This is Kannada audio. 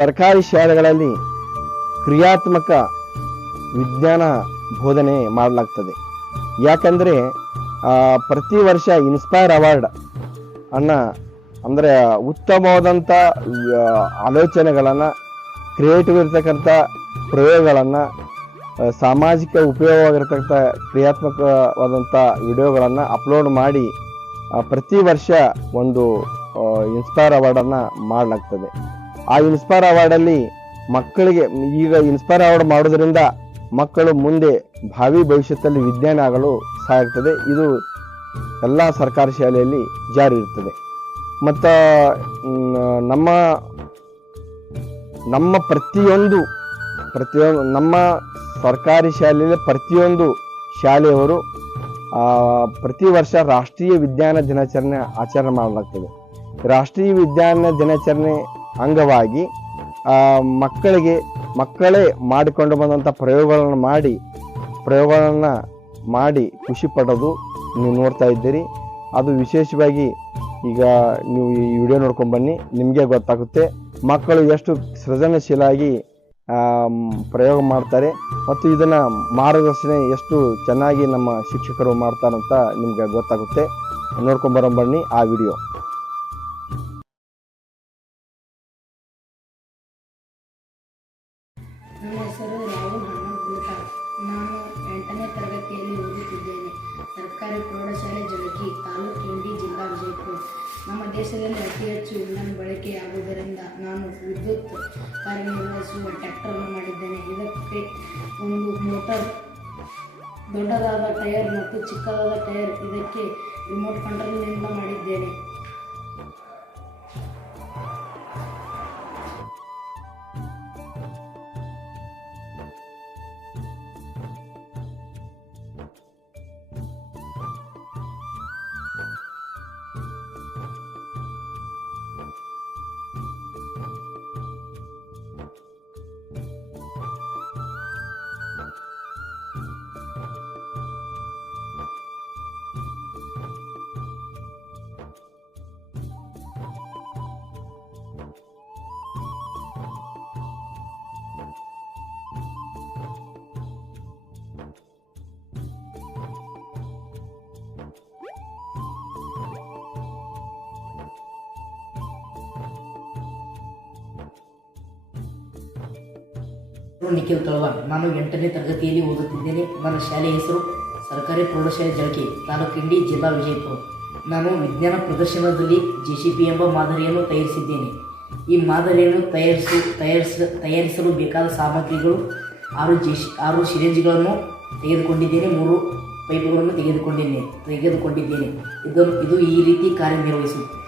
ಸರ್ಕಾರಿ ಶಾಲೆಗಳಲ್ಲಿ ಕ್ರಿಯಾತ್ಮಕ ವಿಜ್ಞಾನ ಬೋಧನೆ ಮಾಡಲಾಗ್ತದೆ. ಯಾಕಂದರೆ ಪ್ರತಿ ವರ್ಷ ಇನ್ಸ್ಪೈರ್ ಅವಾರ್ಡ್ ಅಂದರೆ ಉತ್ತಮವಾದಂಥ ಆಲೋಚನೆಗಳನ್ನು, ಕ್ರಿಯೇಟಿವ್ ಇರ್ತಕ್ಕಂಥ ಪ್ರಯೋಗಗಳನ್ನು, ಸಾಮಾಜಿಕ ಉಪಯೋಗವಾಗಿರ್ತಕ್ಕಂಥ ಕ್ರಿಯಾತ್ಮಕವಾದಂಥ ವಿಡಿಯೋಗಳನ್ನು ಅಪ್ಲೋಡ್ ಮಾಡಿ ಪ್ರತಿ ವರ್ಷ ಒಂದು ಇನ್ಸ್ಪೈರ್ ಅವಾರ್ಡನ್ನು ಮಾಡಲಾಗ್ತದೆ. ಆ ಇನ್ಸ್ಪೈರ್ ಅವಾರ್ಡಲ್ಲಿ ಮಕ್ಕಳಿಗೆ ಈಗ ಇನ್ಸ್ಪೈರ್ ಅವಾರ್ಡ್ ಮಾಡೋದ್ರಿಂದ ಮಕ್ಕಳು ಮುಂದೆ ಭಾವಿ ಭವಿಷ್ಯದಲ್ಲಿ ವಿಜ್ಞಾನಿ ಆಗಲು ಸಹಾಯ ಆಗ್ತದೆ. ಇದು ಎಲ್ಲ ಸರ್ಕಾರಿ ಶಾಲೆಯಲ್ಲಿ ಜಾರಿ ಇರ್ತದೆ. ಮತ್ತು ನಮ್ಮ ಪ್ರತಿಯೊಂದು ನಮ್ಮ ಸರ್ಕಾರಿ ಶಾಲೆಯಲ್ಲಿ ಪ್ರತಿಯೊಂದು ಶಾಲೆಯವರು ಪ್ರತಿ ವರ್ಷ ರಾಷ್ಟ್ರೀಯ ವಿಜ್ಞಾನ ದಿನಾಚರಣೆ ಆಚರಣೆ ಮಾಡಲಾಗ್ತದೆ. ರಾಷ್ಟ್ರೀಯ ವಿಜ್ಞಾನ ದಿನಾಚರಣೆ ಅಂಗವಾಗಿ ಮಕ್ಕಳೇ ಮಾಡಿಕೊಂಡು ಬಂದಂಥ ಪ್ರಯೋಗಗಳನ್ನು ಮಾಡಿ ಖುಷಿ ಪಡೋದು ನೀವು ನೋಡ್ತಾ ಇದ್ದೀರಿ. ಅದು ವಿಶೇಷವಾಗಿ ಈಗ ನೀವು ಈ ವಿಡಿಯೋ ನೋಡ್ಕೊಂಡು ಬನ್ನಿ, ನಿಮಗೆ ಗೊತ್ತಾಗುತ್ತೆ ಮಕ್ಕಳು ಎಷ್ಟು ಸೃಜನಶೀಲಾಗಿ ಪ್ರಯೋಗ ಮಾಡ್ತಾರೆ ಮತ್ತು ಇದನ್ನು ಮಾರ್ಗದರ್ಶನ ಎಷ್ಟು ಚೆನ್ನಾಗಿ ನಮ್ಮ ಶಿಕ್ಷಕರು ಮಾಡ್ತಾರಂತ ನಿಮ್ಗೆ ಗೊತ್ತಾಗುತ್ತೆ. ನೋಡ್ಕೊಂಬರೋ ಬನ್ನಿ ಆ ವಿಡಿಯೋ. ನನ್ನ ಹೆಸರು ರಾಹುಲ್ ಹನುಮಂತ. ನಾನು 8ನೇ ತರಗತಿಯಲ್ಲಿ ಓದುತ್ತಿದ್ದೇನೆ. ಸರ್ಕಾರಿ ಪ್ರೌಢಶಾಲೆ ಜಳಕಿ, ತಾಲೂಕು ಇಂಡಿ, ಜಿಲ್ಲಾ ವಿಜಯಪುರ. ನಮ್ಮ ದೇಶದಲ್ಲಿ ಅತಿ ಹೆಚ್ಚು ಇಂಧನ ಬಳಕೆಯಾಗುವುದರಿಂದ ನಾನು ವಿದ್ಯುತ್ ಕಾರ್ಯನಿರ್ವಹಿಸುವ ಟ್ರ್ಯಾಕ್ಟರನ್ನು ಮಾಡಿದ್ದೇನೆ. ಇದಕ್ಕೆ ಒಂದು ಮೋಟಾರ್, ದೊಡ್ಡದಾದ ಟೈರ್ ಮತ್ತು ಚಿಕ್ಕದಾದ ಟೈರ್, ಇದಕ್ಕೆ ರಿಮೋಟ್ ಕಂಟ್ರೋಲ್ನಿಂದ ಮಾಡಿದ್ದೇನೆ. ನಿಖಿಲ್ ತಳವಾರ್. ನಾನು 8ನೇ ತರಗತಿಯಲ್ಲಿ ಓದುತ್ತಿದ್ದೇನೆ. ನನ್ನ ಶಾಲೆಯ ಹೆಸರು ಸರ್ಕಾರಿ ಪ್ರೌಢಶಾಲೆ ಜಳಕಿ, ತಾಲೂಕು ಇಂಡಿ, ಜಿಲ್ಲಾ ವಿಜಯಪುರ. ನಾನು ವಿಜ್ಞಾನ ಪ್ರದರ್ಶನದಲ್ಲಿ JCP ಎಂಬ ಮಾದರಿಯನ್ನು ತಯಾರಿಸಿದ್ದೇನೆ. ಈ ಮಾದರಿಯನ್ನು ತಯಾರಿಸಲು ಬೇಕಾದ ಸಾಮಗ್ರಿಗಳು 6 ಸಿರಿಂಜ್ಗಳನ್ನು ತೆಗೆದುಕೊಂಡಿದ್ದೇನೆ, 3 ಪೈಪುಗಳನ್ನು ತೆಗೆದುಕೊಂಡಿದ್ದೇನೆ. ಇದು ಈ ರೀತಿ ಕಾರ್ಯನಿರ್ವಹಿಸುತ್ತದೆ.